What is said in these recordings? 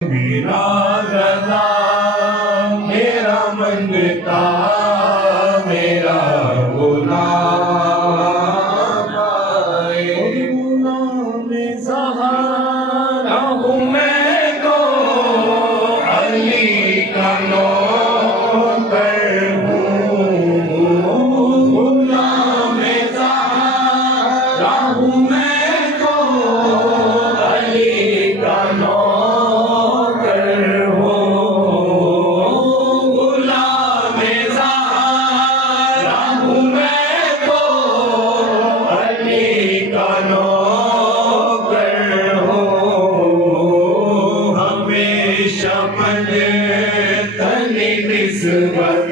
میرا گدا میرا منگتا میرا غلام آئے، غلام زہرا ہوں میں تو علی کا نوکر ہوں، غلام زہرا ہوں میں تو علی کا نوکر ہوں، غلام زہرا ہوں میں تو علی کا نوکر ہوں، ہمیشہ تنی نسبت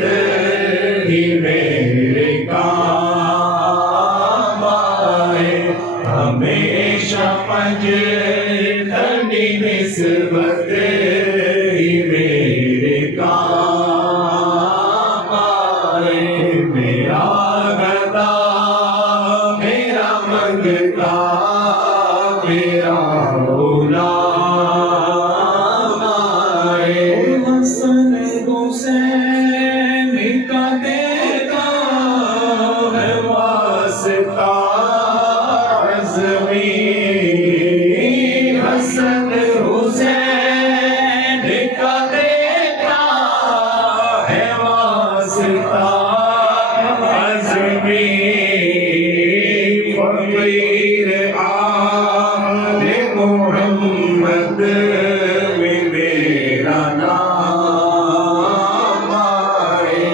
ہی میرے کام آئے، ہمیشہ تنی نسبت ہی میرے کام آئے، میرا گدا میرا منگتا میرا غلام آئے، حسن حسین کا دیتا ہے واسطہ عزمی، حسن حسین کا دیتا ہے واسطہ عزمی، فقیر آل محمد میں میرا نام آئے،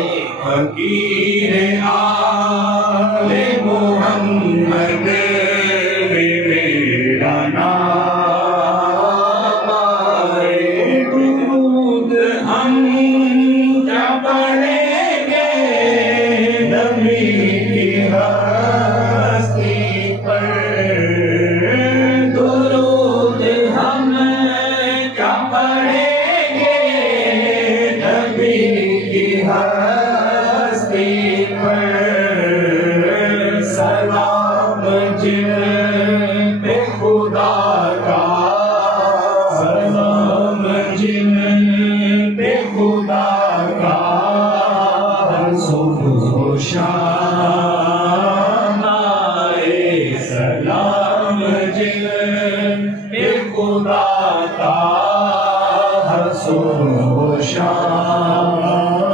فقیر آل محمد میں میرا نام آئے، درود ہم کیا پڑھیں گے نبی کی ہستی پر، درود ہم کیا پڑھیں گے نبی کی ہستی پر، سلام جن پہ خدا کا، سلام جن پہ خدا کا ہر صبح و شام آئے، سلام جن پہ خدا کا ہر صبح و شام